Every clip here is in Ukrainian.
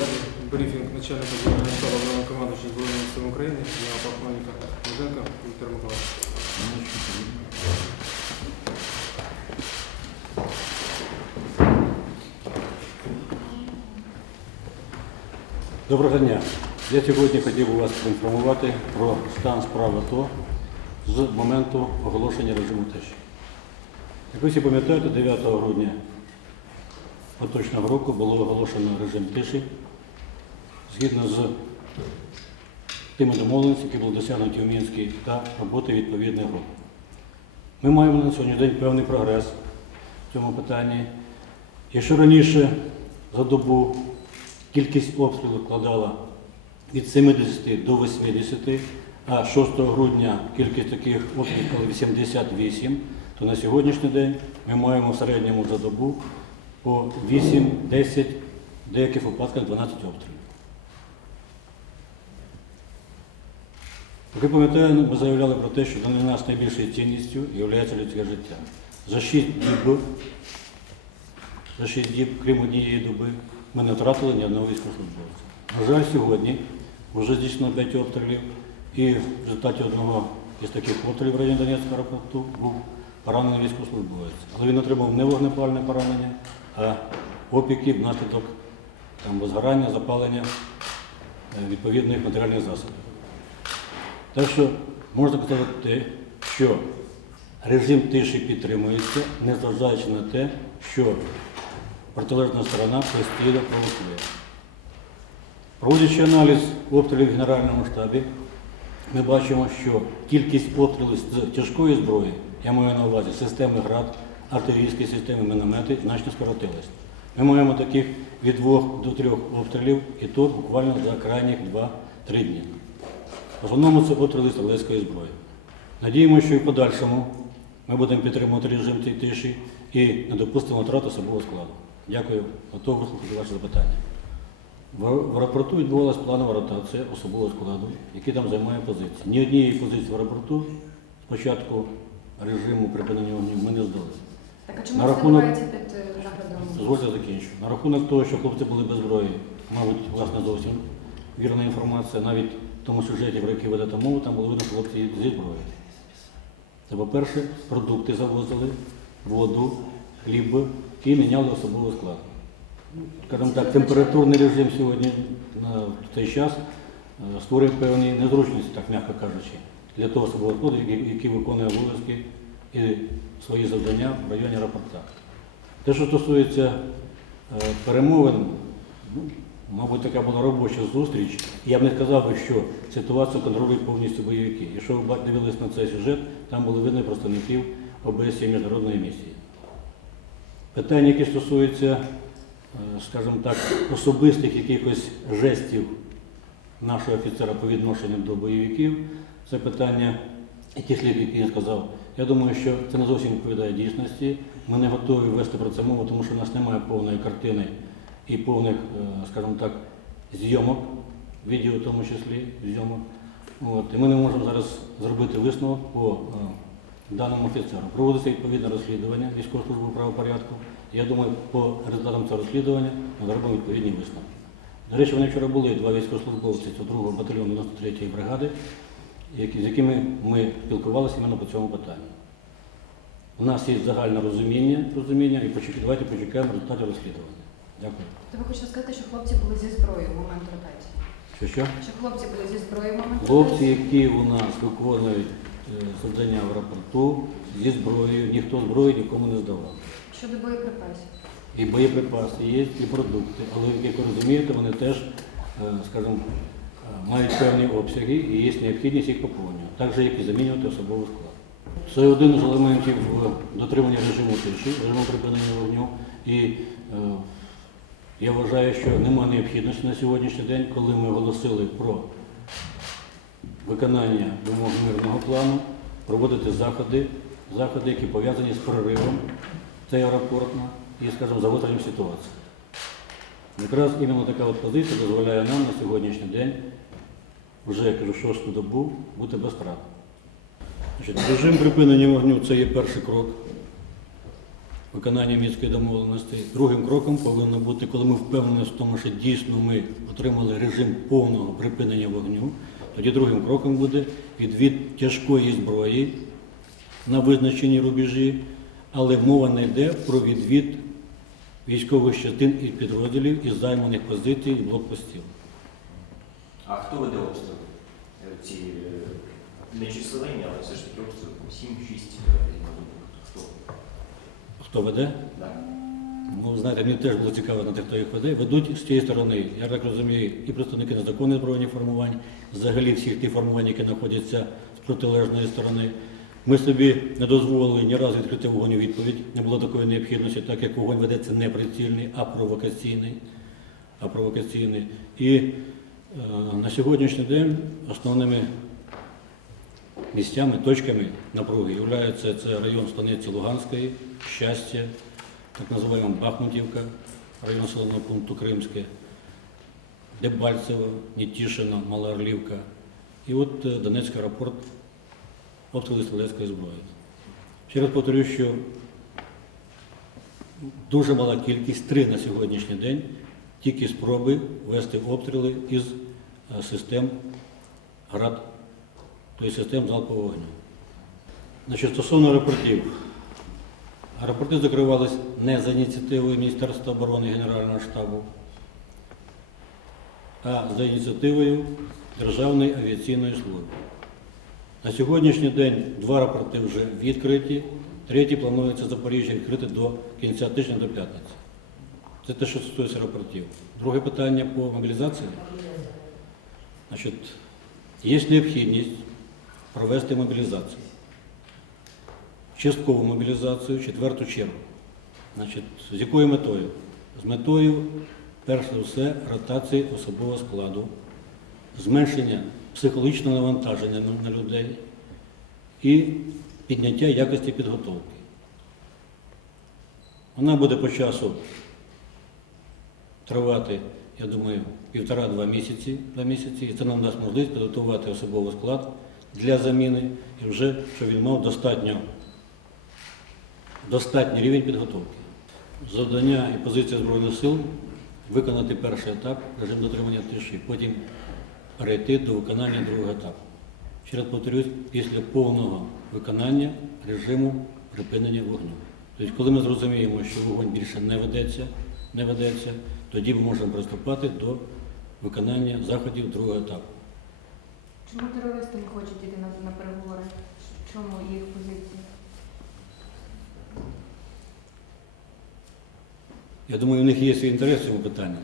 увазі брифінг начальника Збройного штабу головнокомандуюча Збройних сил України, генерал-полковника Муженка Віктора Миколаївича. Доброго дня. Я сьогодні хотів би вас проінформувати про стан справ АТО з моменту оголошення режиму тиші. Як ви всі пам'ятаєте, 9 грудня поточного року було оголошено режим тиші згідно з тими домовленостями, які були досягнуті в Мінській та роботи відповідних груп. Ми маємо на сьогодні день певний прогрес в цьому питанні. Якщо раніше за добу кількість обстрілів складала від 70 до 80, а 6 грудня кількість таких обстрілів стала 88, то на сьогоднішній день ми маємо в середньому за добу по 8, 10, в деяких випадках 12 обстрілів. Ви пам'ятаєте, ми заявляли про те, що для нас найбільшою цінністю є людське життя. За 6 діб, за 6 діб, крім однієї доби, ми не втратили ні одного військовослужбовця. На жаль, сьогодні вже здійснено 5 обстрілів, і в результаті одного із таких обстрілів в районі Донецького аеропорту був поранений військовослужбовець. Але він отримав не вогнепальне поранення, а опіки внаслідок там, возгорання, запалення е, відповідних матеріальних засобів. Так що можна казати те, що режим тиші підтримується, незважаючи на те, що протилежна сторона постійно провокує. Проводячи аналіз обстрілів в Генеральному штабі, ми бачимо, що кількість обстрілів з тяжкої зброї, я маю на увазі системи ГРАД, артилерійські системи, міномети, значно скоротились. Ми маємо таких від двох до трьох обстрілів, і то буквально за крайніх 2-3 дні. В основному це обстріли стрілецької зброї. Надіємося, що і в подальшому ми будемо підтримувати режим цієї тиші і не допустимо втрат особового складу. Дякую. Готовий вислухати ваші запитання. В аеропорту відбувалася планова ротація особового складу, який там займає позиції. Ні однієї позиції в аеропорту з початку режиму припинення вогню ми не здали. Так а чому На рахунок- під е? Дозвольте закінчу. На рахунок того, що хлопці були без зброї, мабуть, у вас не зовсім вірна інформація. Навіть тому сюжеті, про який ведете мову, там було видно що хлопці зі зброєю. Це, по-перше, продукти завозили, воду, хліб і міняли особовий склад. Скажімо так, температурний режим сьогодні на цей час е, створює певні незручності, так м'яко кажучи, для того особового складу, який, який виконує обов'язки і свої завдання в районі аеропорта. Те, що стосується е, перемовин, ну, мабуть, така була робоча зустріч. Я б не сказав би, що ситуацію контролюють повністю бойовики. Якщо ви дивились на цей сюжет, там були видно представників ОБСЄ міжнародної місії. Питання, які стосуються, е, скажімо так, особистих якихось жестів нашого офіцера по відношенню до бойовиків, це питання і ті слів, які я сказав. Я думаю, що це не зовсім відповідає дійсності. Ми не готові вести про це мову, тому що в нас немає повної картини і повних, е, скажімо так, зйомок, відео в тому числі зйомок. От. І ми не можемо зараз зробити висновок по е, даному офіцеру. Проводиться відповідне розслідування військової служби правопорядку. Я думаю, по результатам цього розслідування ми зробимо відповідні висновки. До речі, вони вчора були два військовослужбовці цього другого батальйону 93-ї бригади, які, з якими ми спілкувалися іменно по цьому питанню. У нас є загальне розуміння, розуміння і давайте почекаємо результатів розслідування. Дякую. То ви хочете сказати, що хлопці були зі зброєю в момент ротації? Що що? Що хлопці були зі зброєю в момент Хлопці, ротації? які у нас виконують е, завдання в аеропорту зі зброєю, ніхто зброю нікому не здавав. Щодо боєприпасів. І боєприпаси є, і продукти. Але, як ви розумієте, вони теж, е, скажімо, е, мають певні обсяги і є необхідність їх поповнення, так же, як і замінювати особовий склад. Це один з елементів е, дотримання режиму тиші, режиму припинення вогню. І е, я вважаю, що немає необхідності на сьогоднішній день, коли ми оголосили про виконання вимог мирного плану, проводити заходи, заходи, які пов'язані з проривом цей аеропортно і, скажімо, загостренням ситуації. Якраз іменно така от позиція дозволяє нам на сьогоднішній день, вже я кажу, шосту добу, бути без втрат. Режим припинення вогню це є перший крок. Виконання мінської домовленості. Другим кроком повинно бути, коли ми впевнені в тому, що дійсно ми отримали режим повного припинення вогню, тоді другим кроком буде відвід тяжкої зброї на визначені рубежі, але мова не йде про відвід військових частин і підрозділів із займаних позицій і блокпостів. А хто веде обстріли? Е, Ці не численні, але все ж таки обстріли 7-6 Хто? Хто веде? Ну, знаєте, мені теж було цікаво знати, хто їх веде. Ведуть з тієї сторони, я так розумію, і представники незаконних збройних формувань, взагалі всіх тих формувань, які знаходяться з протилежної сторони. Ми собі не дозволили ні разу відкрити вогонь у відповідь. Не було такої необхідності, так як вогонь ведеться не прицільний, а провокаційний. А провокаційний. І е, на сьогоднішній день основними місцями, точками напруги являються це район станиці Луганської, щастя, так називаємо Бахмутівка, район населеного пункту Кримське, Дебальцево, Нетішино, Мала Орлівка. І от е, Донецький аеропорт обстріли стрілецької зброї. Ще раз повторю, що дуже мала кількість, три на сьогоднішній день, тільки спроби вести обстріли із е, систем ГРАД, тобто систем залпового вогню. Значить, стосовно аеропортів. Аеропорти закривались не за ініціативою Міністерства оборони Генерального штабу, а за ініціативою Державної авіаційної служби. На сьогоднішній день два аеропорти вже відкриті, третій планується Запоріжжя відкрити до кінця тижня до п'ятниці. Це те, що стосується аеропортів. Друге питання по мобілізації. Значить, є необхідність провести мобілізацію часткову мобілізацію, четверту чергу. Значить, з якою метою? З метою, перш за все, ротації особового складу, зменшення психологічного навантаження на, людей і підняття якості підготовки. Вона буде по часу тривати, я думаю, півтора-два місяці, місяці, і це нам дасть можливість підготувати особовий склад для заміни і вже, щоб він мав достатньо достатній рівень підготовки. Завдання і позиція Збройних сил виконати перший етап, режим дотримання тиші, потім перейти до виконання другого етапу. Ще раз повторюсь, після повного виконання режиму припинення вогню. Тобто, коли ми зрозуміємо, що вогонь більше не ведеться, не ведеться, тоді ми можемо приступати до виконання заходів другого етапу. Чому терористи не хочуть йти на, на переговори? В чому їх позиція? Я думаю, у них є свій інтерес в цьому питанні.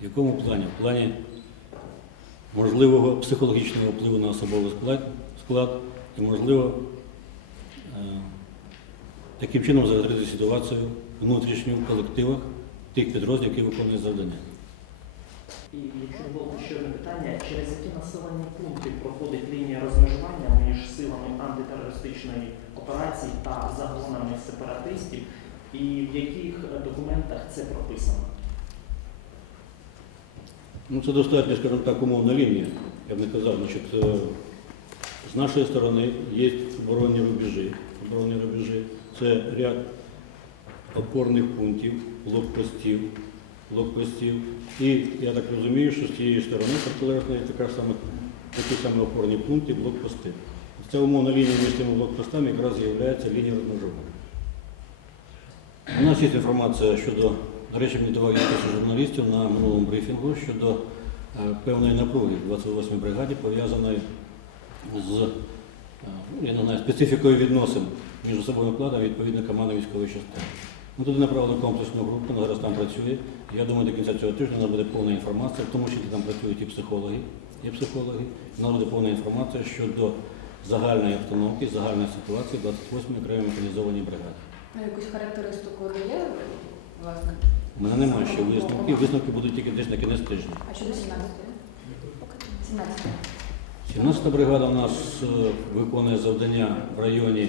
В якому плані? В плані можливого психологічного впливу на особовий склад, склад і, можливо, е, таким чином загострити ситуацію внутрішню в колективах тих підрозділів, які виконують завдання. І якщо було ще одне питання, через які населені пункти проходить лінія розмежування між силами антитерористичної операції та загонами сепаратистів, і в яких документах це прописано? Ну, це достатньо, скажімо так, умовна лінія. Я б не казав, значить, е, з нашої сторони є оборонні рубежі. Оборонні рубежі. Це ряд опорних пунктів, блокпостів, блокпостів. І я так розумію, що з цієї сторони протилежної така саме, такі самі опорні пункти, блокпости. Ця умовна лінія між цими блокпостами якраз є лінія розмежування. У нас є інформація щодо, до речі, мені давав якийсь журналістів на минулому брифінгу щодо е, певної напруги 28-й бригаді, пов'язаної з е, я не знаю, специфікою відносин між особовим складом і відповідно командою військової частини. Ми туди направили комплексну групу, вона зараз там працює. Я думаю, до кінця цього тижня у нас буде повна інформація, в тому числі там працюють і психологи, і психологи. У нас буде повна інформація щодо загальної обстановки, загальної ситуації 28-ї окремої механізованій бригаді. Ну, якусь характеристику дає, власне. У мене немає ще висновків. Висновки будуть тільки десь на кінець тижня. А щодо 17-ї? 17 17-та бригада у нас е, виконує завдання в районі,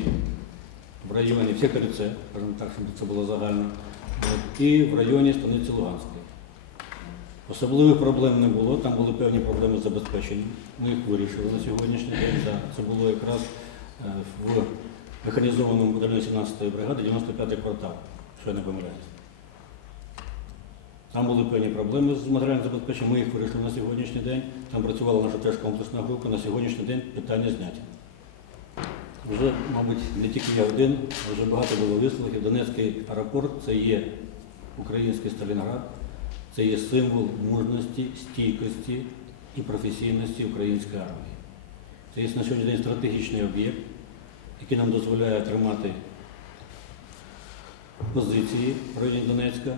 в районі в секторі скажімо так, щоб це було загально, і в районі станиці Луганської. Особливих проблем не було, там були певні проблеми з забезпеченням. Ми їх вирішили на сьогоднішній день. Це було якраз е, в механізованому батальйоні 17-ї бригади 95-й квартал, що я не помиляюсь. Там були певні проблеми з матеріальним забезпеченням, ми їх вирішили на сьогоднішній день. Там працювала наша теж комплексна група, на сьогоднішній день питання зняті. Вже, мабуть, не тільки я один, а вже багато було висловів. Донецький аеропорт це є український Сталінград, це є символ мужності, стійкості і професійності української армії. Це є на сьогоднішній день стратегічний об'єкт, який нам дозволяє тримати позиції в районі Донецька,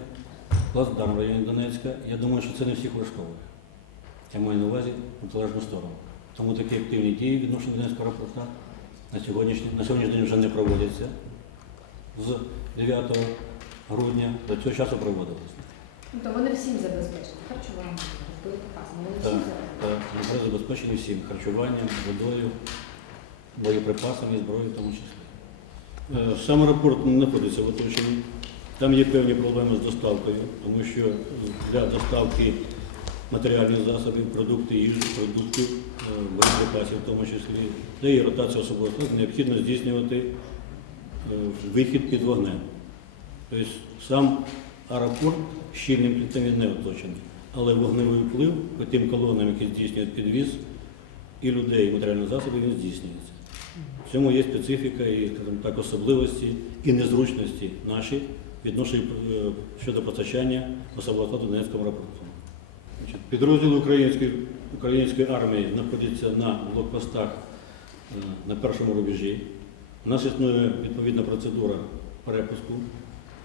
плацдарм в районі Донецька. Я думаю, що це не всіх влаштовує. Я маю на увазі протилежну сторону. Тому такі активні дії відносно Донецького аеропорта на сьогоднішній, на сьогоднішній день вже не проводяться. З 9 грудня до цього часу проводилися. Ну, то вони всім забезпечені. Харчування, боєприпасами, вони всім Так, так, забезпечені всім харчуванням, водою, боєприпасами, зброєю в тому числі. Е, Сам аеропорт не знаходиться в оточенні. Там є певні проблеми з доставкою, тому що для доставки матеріальних засобів, продуктів їжі, продуктів, боєприпасів в тому числі, де є ротація особового складу, необхідно здійснювати е, вихід під вогнем. Тобто сам аеропорт щільним плітом не оточений. Але вогневий вплив по тим колонам, які здійснюють підвіз і людей, і матеріальних засобів, він здійснюється. В цьому є специфіка і так, особливості і незручності наші відношення е, щодо постачання особового складу Донецькому аеропорту. Значить, Підрозділи української, української армії знаходяться на блокпостах е, на першому рубежі. У нас існує відповідна процедура перепуску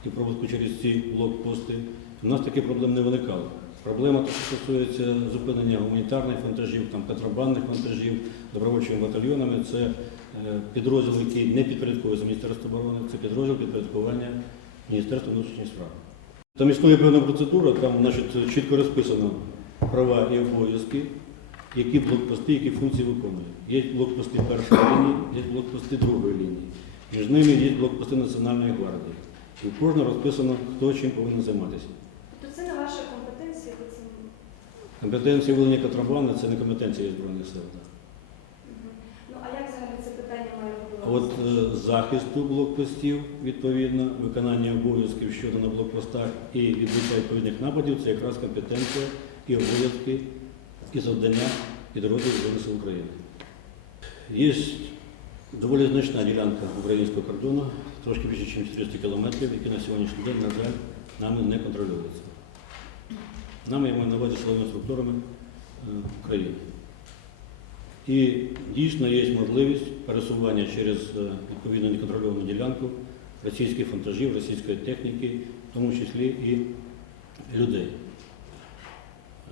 і пропуску через ці блокпости. У нас таких проблем не виникало. Проблема, стосується зупинення гуманітарних вантажів, там, контрабандних вантажів добровольчими батальйонами, це е, підрозділ, який не підпорядковується Міністерству оборони, це підрозділ підпорядкування Міністерства внутрішніх справ. Там існує певна процедура, там значить, чітко розписано права і обов'язки, які блокпости, які функції виконують. Є блокпости першої лінії, є блокпости другої лінії. Між ними є блокпости Національної гвардії. І в кожного розписано, хто чим повинен займатися. Тобто це не ваша компетенція. Компетенція виявлення контрабанди це не компетенція Збройних сил. Ну а як взагалі це питання має А От е, захисту блокпостів, відповідно, виконання обов'язків щодо на блокпостах і відбуття відповідних нападів це якраз компетенція і обов'язки і завдання підрозділів Збройних сил України. Є доволі значна ділянка українського кордону, трошки більше, ніж 400 кілометрів, які на сьогоднішній день, на жаль, нами не контролюються. Нами я маю на увазі силовими структурами е, України. І дійсно є можливість пересування через е, відповідно неконтрольовану ділянку російських вантажів, російської техніки, в тому числі і людей.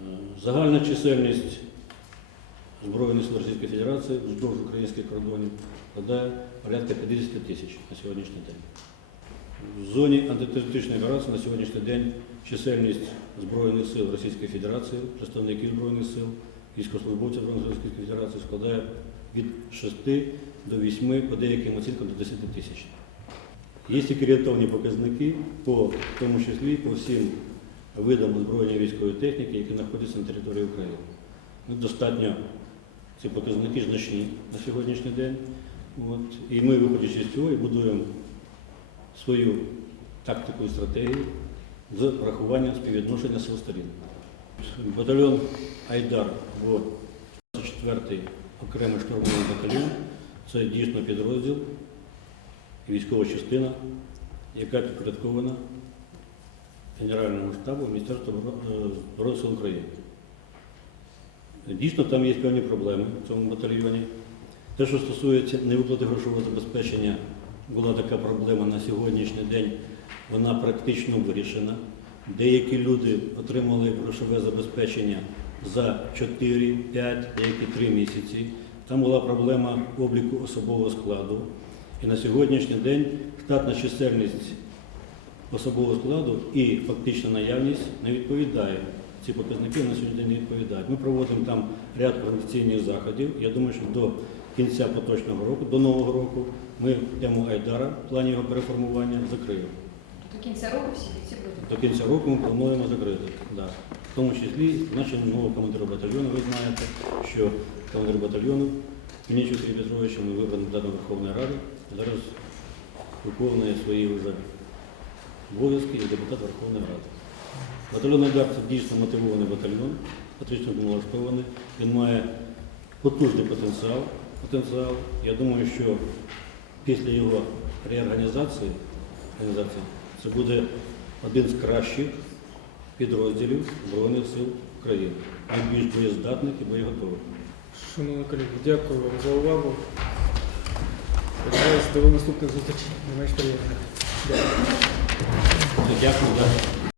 Е, Загальна чисельність Збройних сил Російської Федерації вздовж українських кордонів складає порядка 50 тисяч на сьогоднішній день. В зоні антитерористичної операції на сьогоднішній день чисельність Збройних сил Російської Федерації, представників Збройних сил, військовослужбовців Збройних сил Російської Федерації складає від 6 до 8, по деяким оцінкам до 10 тисяч. Є тільки рятовні показники, по, в тому числі по всім видам озброєння військової техніки, які знаходяться на території України. Ну, достатньо ці показники значні на сьогоднішній день. От. І ми, виходячи з цього, і будуємо свою тактику і стратегію з врахуванням співвідношення сил сторін. Батальйон Айдар або 24-й окремий штурмовий батальйон це дійсно підрозділ військова частина, яка підпорядкована Генеральному штабу Міністерства оборо- е, Збройних сил України. Дійсно, там є певні проблеми в цьому батальйоні. Те, що стосується невиплати грошового забезпечення, була така проблема на сьогоднішній день, вона практично вирішена. Деякі люди отримали грошове забезпечення за 4, 5, деякі 3 місяці. Там була проблема обліку особового складу. І на сьогоднішній день штатна чисельність особового складу і фактична наявність не відповідає. Ці показники на сьогодні не відповідають. Ми проводимо там ряд організаційних заходів. Я думаю, що до кінця поточного року, до нового року, ми тему Айдара в плані його переформування закриємо. До кінця року всі всі будуть. До кінця року ми плануємо закрити. Да. В тому числі нашого нового командира батальйону, ви знаєте, що командир батальйону Мінічук Сергій Петрович, ми вибраний депутатом Верховної Ради. Зараз виконує свої вже обов'язки як депутат Верховної Ради. Батальйон Айдар це дійсно мотивований батальйон, патріотично налаштований. Він має потужний потенціал. потенціал. Я думаю, що після його реорганізації організації, це буде один з кращих підрозділів Збройних сил України, найбільш боєздатних і боєготових. Шановні колеги, дякую вам за увагу. До наступних зустрічей. Не менш приємних. Дякую. Дякую.